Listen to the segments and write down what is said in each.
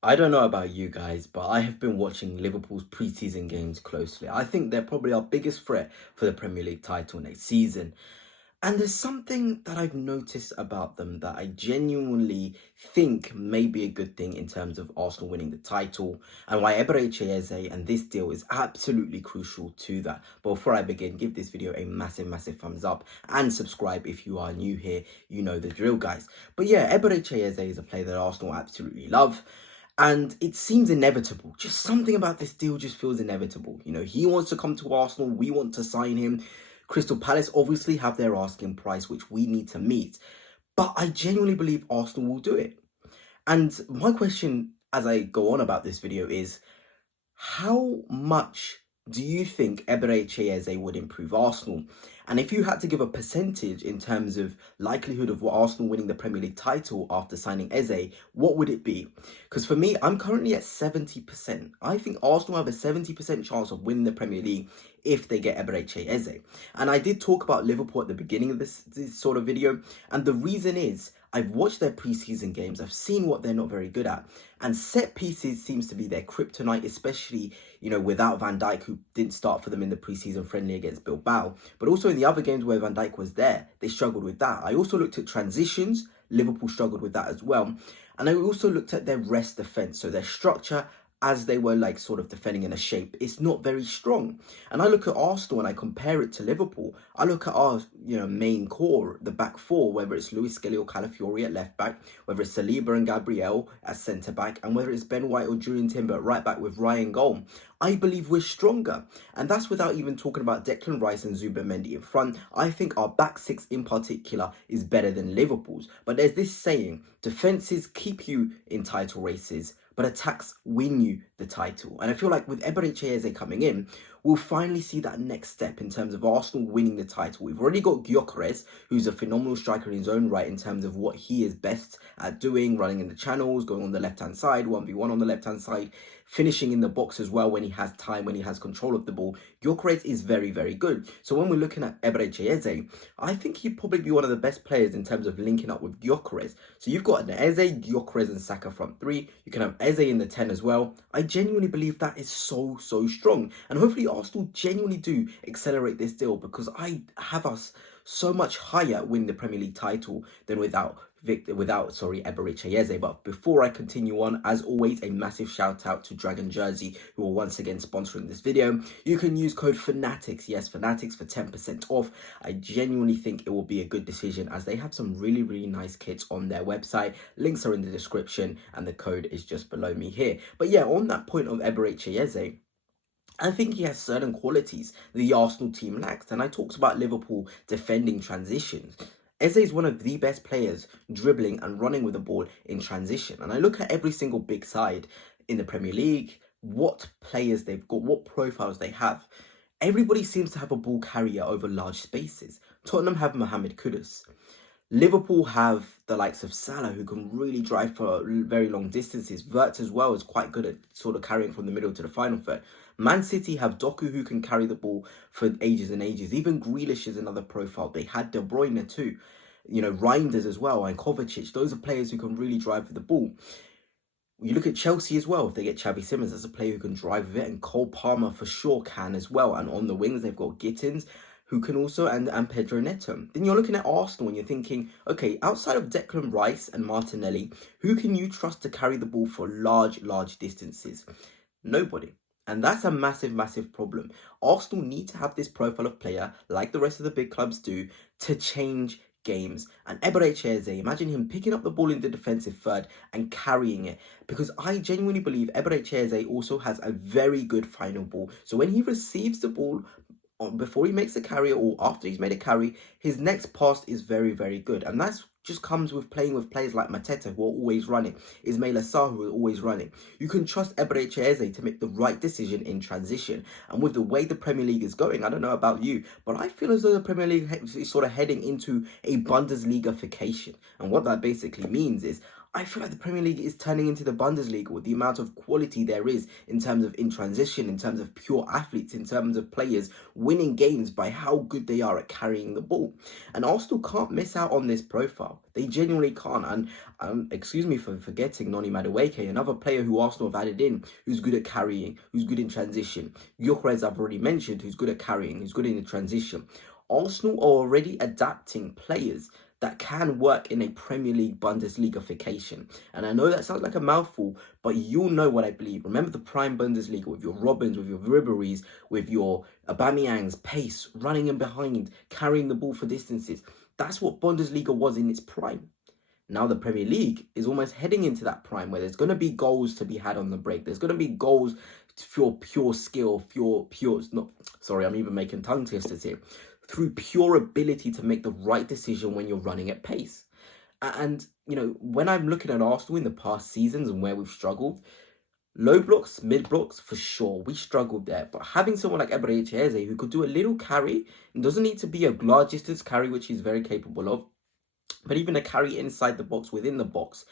I don't know about you guys, but I have been watching Liverpool's pre-season games closely. I think they're probably our biggest threat for the Premier League title next season. And there's something that I've noticed about them that I genuinely think may be a good thing in terms of Arsenal winning the title, and why Eberechi Eze and this deal is absolutely crucial to that. But before I begin, give this video a massive thumbs up and subscribe if you are new here. You know the drill, guys. But yeah, Eberechi Eze is a player that Arsenal absolutely love. And it seems inevitable. Just something about this deal just feels inevitable. You know, he wants to come to Arsenal. We want to sign him. Crystal Palace obviously have their asking price, which we need to meet. But I genuinely believe Arsenal will do it. And my question as I go on about this video is, how much do you think Eberechi Eze would improve Arsenal? And if you had to give a percentage in terms of likelihood of Arsenal winning the Premier League title after signing Eze, what would it be? Because for me, I'm currently at 70%. I think Arsenal have a 70% chance of winning the Premier League if they get Eberechi Eze. And I did talk about Liverpool at the beginning of this sort of video. And the reason is, I've watched their preseason games. I've seen what they're not very good at. And set pieces seems to be their kryptonite, especially, you know, without Van Dijk, who didn't start for them in the preseason friendly against Bilbao. But also in the other games where Van Dijk was there, they struggled with that. I also looked at transitions. Liverpool struggled with that as well. And I also looked at their rest defense. So their structure as they were like sort of defending in a shape, it's not very strong. And I look at Arsenal and I compare it to Liverpool. I look at our, main core, the back four, whether it's Luis Skelly or Calafiori at left back, whether it's Saliba and Gabriel at centre back, and whether it's Ben White or Julian Timber at right back with Ryan Goal. I believe we're stronger. And that's without even talking about Declan Rice and Zubimendi in front. I think our back six in particular is better than Liverpool's. But there's this saying, defences keep you in title races, but attacks win you the title. And I feel like with Eberechi Eze coming in, we'll finally see that next step in terms of Arsenal winning the title. We've already got Gyökeres, who's a phenomenal striker in his own right in terms of what he is best at doing, running in the channels, going on the left-hand side, 1v1 on the left-hand side, finishing in the box as well when he has time, when he has control of the ball. Gyökeres is very good. So when we're looking at Eberechi Eze, I think he'd probably be one of the best players in terms of linking up with Gyökeres. So you've got an Eze, Gyökeres and Saka front three. You can have Eze in the 10 as well. I genuinely believe that is so strong. And hopefully Arsenal genuinely do accelerate this deal, because I have us so much higher winning the Premier League title than without Eberechi Eze. But before I continue on, as always, a massive shout out to Dragon Jersey, who are once again sponsoring this video. You can use code Fanatics, yes, Fanatics, for 10% off. I genuinely think it will be a good decision, as they have some really nice kits on their website. Links are in the description and the code is just below me here. But yeah, on that point of Eberechi Eze, I think he has certain qualities the Arsenal team lacks. And I talked about Liverpool defending transitions. Eze is one of the best players dribbling and running with the ball in transition. And I look at every single big side in the Premier League, what players they've got, what profiles they have. Everybody seems to have a ball carrier over large spaces. Tottenham have Mohamed Kudus. Liverpool have the likes of Salah, who can really drive for very long distances. Wirtz as well is quite good at sort of carrying from the middle to the final third. Man City have Doku, who can carry the ball for ages and ages. Even Grealish is another profile. They had De Bruyne too. You know, Reinders as well, and Kovacic. Those are players who can really drive for the ball. You look at Chelsea as well. If they get Xavi Simons, as a player who can drive with it, and Cole Palmer for sure can as well. And on the wings, they've got Gittins, who can also, and Pedro Neto. Then you're looking at Arsenal and you're thinking, okay, outside of Declan Rice and Martinelli, who can you trust to carry the ball for large distances? Nobody. And that's a massive problem. Arsenal need to have this profile of player, like the rest of the big clubs do, to change games. And Eberechi Eze, imagine him picking up the ball in the defensive third and carrying it. Because I genuinely believe Eberechi Eze also has a very good final ball. So when he receives the ball, before he makes a carry or after he's made a carry, his next pass is very good. And that's just comes with playing with players like Mateta, who are always running, Ismail Assar, who are always running. You can trust Eberechi Eze to make the right decision in transition. And with the way the Premier League is going, I don't know about you, but I feel as though the Premier League is sort of heading into a Bundesliga-fication. And what that basically means is, I feel like the Premier League is turning into the Bundesliga with the amount of quality there is in terms of in transition, in terms of pure athletes, in terms of players winning games by how good they are at carrying the ball. And Arsenal can't miss out on this profile. They genuinely can't. And excuse me for forgetting Noni Madueke, another player who Arsenal have added in, who's good at carrying, who's good in transition. Gyökeres I've already mentioned, who's good at carrying, who's good in the transition. Arsenal are already adapting players that can work in a Premier League Bundesliga-fication. And I know that sounds like a mouthful, but you'll know what I believe. Remember the prime Bundesliga with your Robins, with your Ribery's, with your Aubameyangs, pace, running in behind, carrying the ball for distances. That's what Bundesliga was in its prime. Now the Premier League is almost heading into that prime where there's going to be goals to be had on the break. There's going to be goals for pure skill, I'm even making tongue twisters here, through pure ability to make the right decision when you're running at pace. And, when I'm looking at Arsenal in the past seasons and where we've struggled, low blocks, mid blocks, for sure, we struggled there. But having someone like Eberechi Eze who could do a little carry, and doesn't need to be a large distance carry, which he's very capable of, but even a carry inside the box, within the box,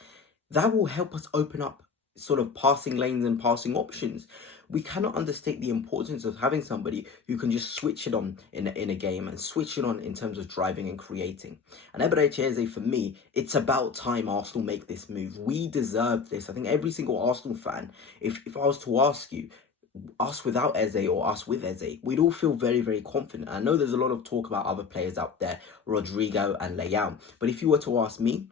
that will help us open up sort of passing lanes and passing options. We cannot understate the importance of having somebody who can just switch it on in a game and switch it on in terms of driving and creating. And Eberechi Eze, for me, it's about time Arsenal make this move. We deserve this. I think every single Arsenal fan, if I was to ask you, us without Eze or us with Eze, we'd all feel very, very confident. I know there's a lot of talk about other players out there, Rodrigo and Leao. But if you were to ask me,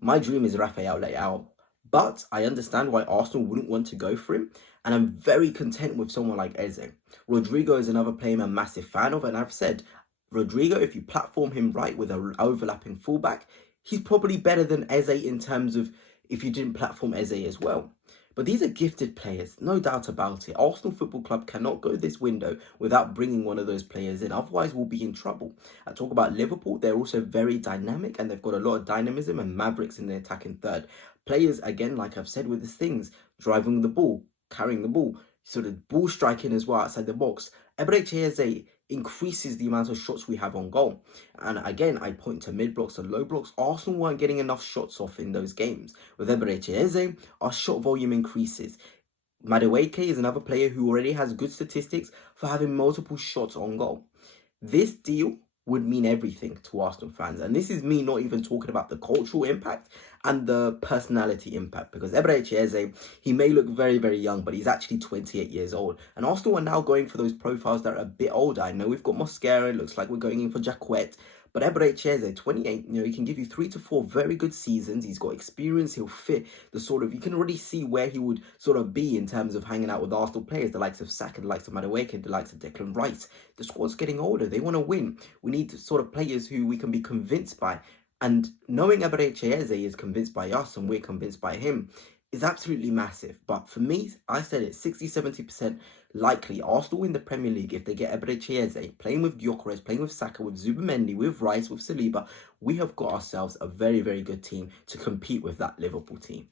my dream is Rafael Leao. But I understand why Arsenal wouldn't want to go for him. And I'm very content with someone like Eze. Rodrigo is another player I'm a massive fan of. And I've said, Rodrigo, if you platform him right with an overlapping fullback, he's probably better than Eze in terms of if you didn't platform Eze as well. But these are gifted players, no doubt about it. Arsenal Football Club cannot go this window without bringing one of those players in. Otherwise, we'll be in trouble. I talk about Liverpool. They're also very dynamic and they've got a lot of dynamism and mavericks in the attacking third. Players, again, like I've said with these things, driving the ball, carrying the ball, sort of ball striking as well outside the box. Eberechi Eze increases the amount of shots we have on goal. And again, I point to mid blocks and low blocks. Arsenal weren't getting enough shots off in those games. With Eberechi Eze, our shot volume increases. Madueke is another player who already has good statistics for having multiple shots on goal. This deal would mean everything to Arsenal fans. And this is me not even talking about the cultural impact and the personality impact. Because Eberechi Eze, he may look very, very young, but he's actually 28 years old. And Arsenal are now going for those profiles that are a bit older. I know we've got Mosquera, it looks like we're going in for Jacquet. But Eberechi Eze, 28, he can give you 3 to 4 very good seasons. He's got experience. He'll fit the sort of, you can already see where he would sort of be in terms of hanging out with Arsenal players, the likes of Saka, the likes of Madueke, the likes of Declan Rice. The squad's getting older. They want to win. We need sort of players who we can be convinced by. And knowing Eberechi Eze is convinced by us and we're convinced by him is absolutely massive. But for me, I said it, 60-70% likely Arsenal win the Premier League if they get Eberechi Eze playing with Gyökeres, playing with Saka, with Zubimendi, with Rice, with Saliba. We have got ourselves a very, very good team to compete with that Liverpool team.